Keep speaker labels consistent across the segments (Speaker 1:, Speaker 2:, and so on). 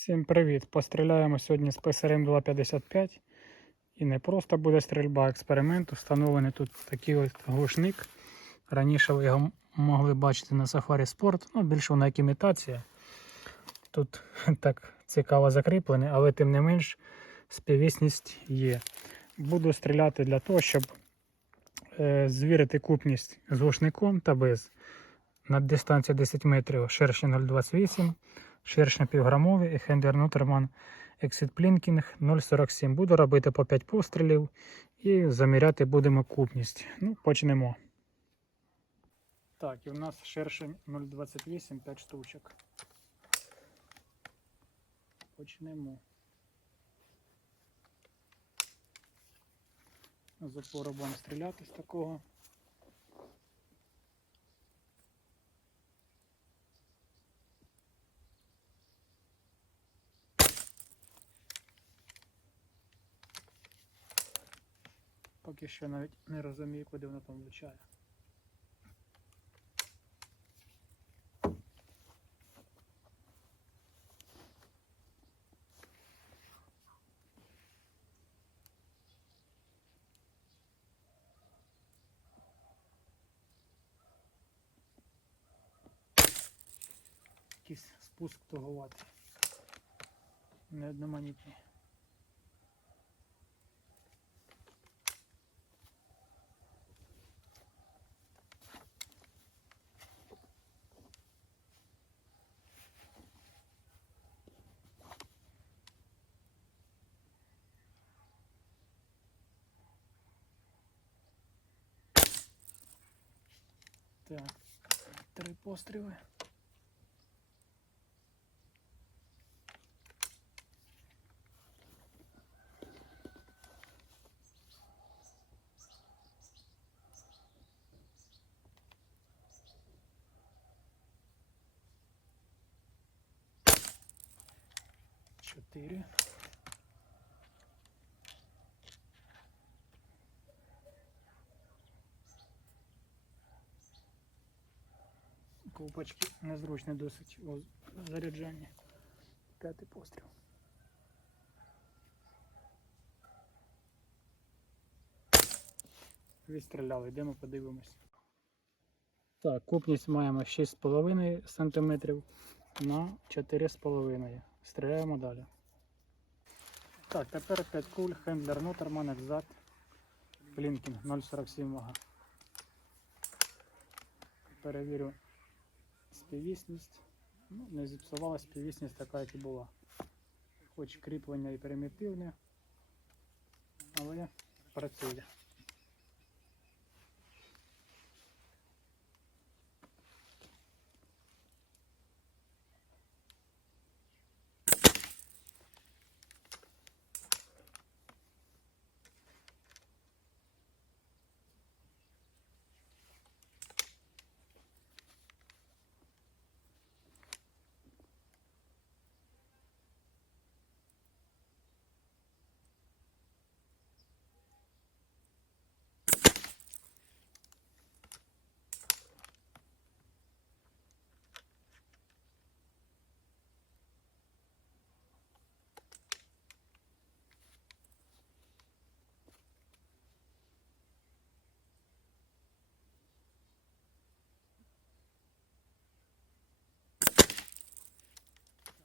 Speaker 1: Всім привіт! Постріляємо сьогодні з ПСРМ 255. І не просто буде стрільба, а експеримент. Встановлений тут такий ось глушник. Раніше ви його могли бачити на Safari Sport, ну більше вона як імітація. Тут так цікаво закріплений, але тим не менш співвісність є. Буду стріляти для того, щоб е, звірити купність з глушником та без. На дистанції 10 метрів шершня 0,28, шершня півграмові і Хендер Нутерман Exit Plinking 0,47. Буду робити по 5 пострілів і заміряти будемо купність. Ну, почнемо. Так, і у нас шершень 0,28, 5 штучок. Почнемо. З опору будемо стріляти з такого. Поки що навіть не розумію, куди воно там влучає. Якийсь спуск туговатий. Неодноманітний. Три постріли. Чотири. Ковпачки незручні досить у заряджанні. П'ятий постріл. Відстріляли, йдемо подивимось. Так, купність маємо 6,5 см на 4,5 Стріляємо далі. Так, тепер 5 куль, хендлер Нутерман, екзат, Блінкінг 0,47 вага. Перевірю співвісність. Ну, не зіпсувала співвісність така, як і була. Хоч кріплення і примітивне, але працює.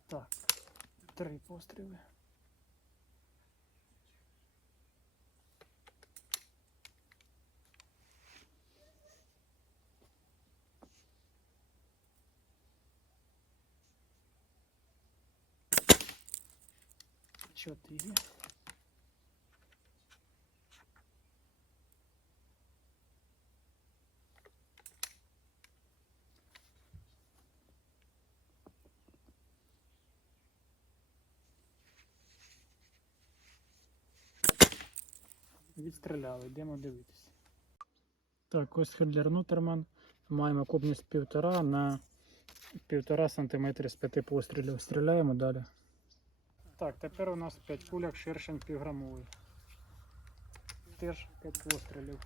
Speaker 1: Так, три постріли. Чотири. Відстріляли, йдемо дивитися. Так, ось Хедлер Нутерман. Маємо копність 1,5 на 1,5 см з 5 пострілів. Стріляємо далі. Так, тепер у нас 5 куляк шершень півграмовий. Теж 5 пострілів.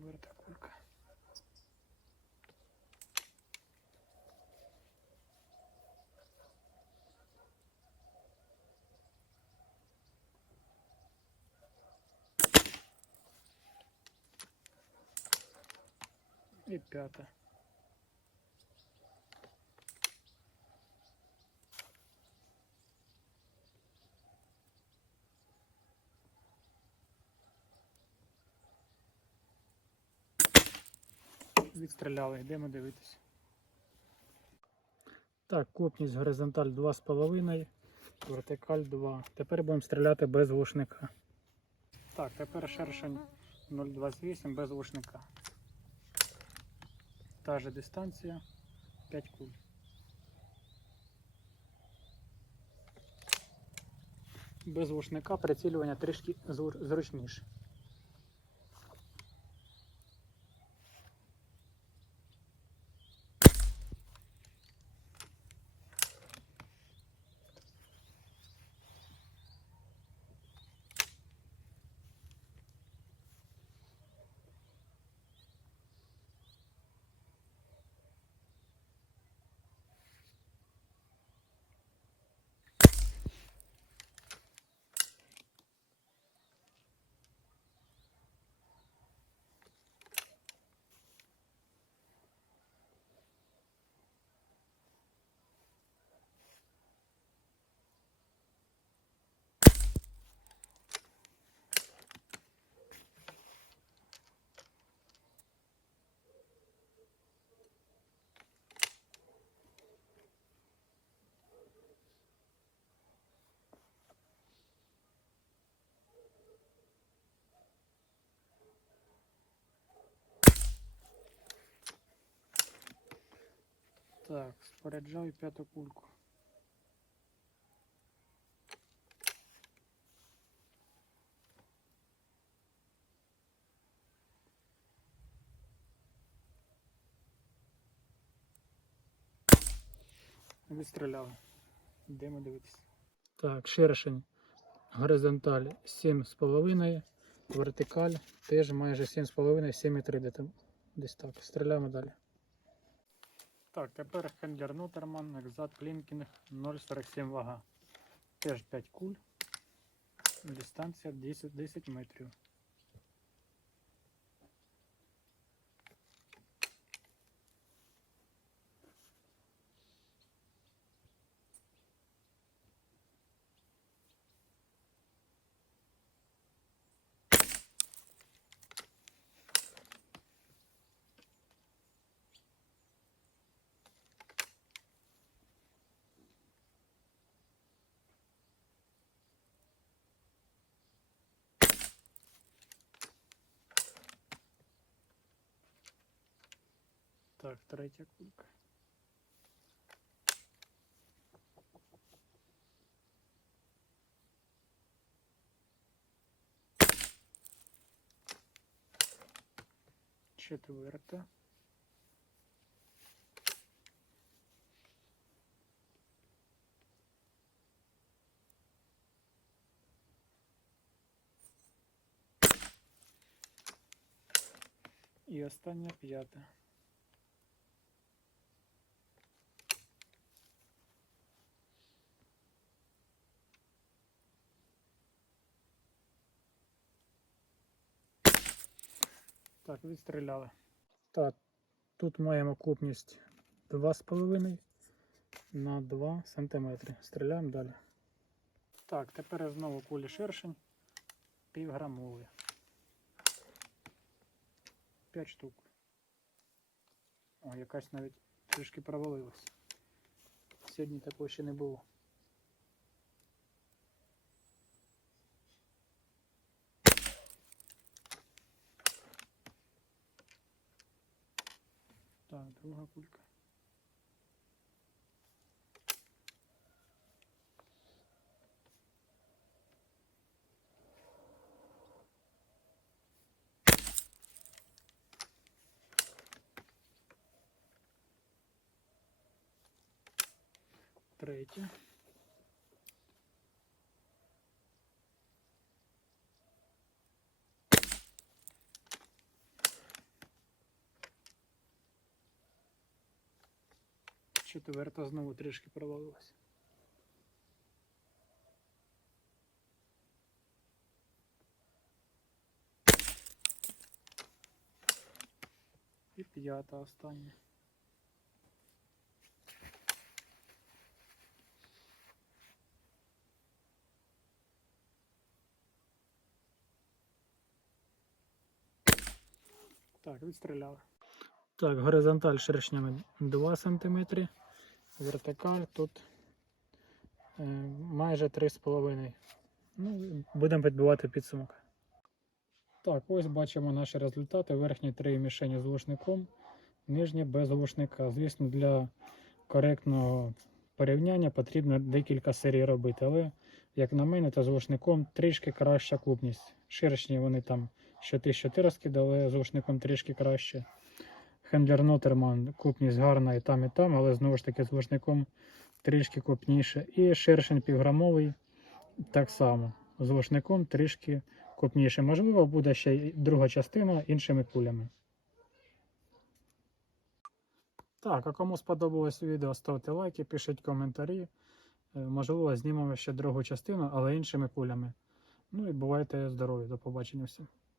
Speaker 1: Четверта кулька. І п'ята. Відстріляли, йдемо дивитися. Так, копність горизонталь 2,5, вертикаль 2. Тепер будемо стріляти без глушника. Так, тепер шершень 0,28 без глушника. Та же дистанція 5 куль. Без глушника прицілювання трішки зручніше. Так, споряджаю п'яту кульку. Відстріляли. Йдемо дивитися. Так, ширшень горизонталь 7,5, вертикаль теж майже 7,5, 7,3 де десь так. Стріляємо далі. Так, тепер Хендлер Нутерман, Екзат Клінкінг 0,47 вага. Теж 5 куль. Дистанція 10, 10 метрів. Так, третя кулька. Четверта. І остання п'ята. Так, відстріляли. Так, тут маємо купність 2,5 на 2 см. Стріляємо далі. Так, тепер знову кулі шершень півграмові. 5 штук. О, якась навіть трішки провалилась. Сьогодні такого ще не було. Так, друга кулька. Третя. Четверта знову трішки провалилась. І п'ята остання. Так, відстріляли. Так, горизонталь шершнями 2 см, вертикаль тут е, майже 3,5 Ну, будемо підбивати підсумок. Так, ось бачимо наші результати. Верхні три мішені з глушником, нижні без глушника. Звісно, для коректного порівняння потрібно декілька серій робити, але, як на мене, то з глушником трішки краща купність. Ширшні вони там що ти, розкидали, з глушником трішки краще. Хендлер Нотерман купність гарна і там, і там, але знову ж таки з глушником трішки купніше. І шершень півграмовий так само. З глушником трішки купніше. Можливо, буде ще й друга частина іншими кулями. Так, а кому сподобалось відео, ставте лайки, пишіть коментарі. Е, Можливо, знімемо ще другу частину, але іншими кулями. Ну і бувайте здорові. До побачення всім.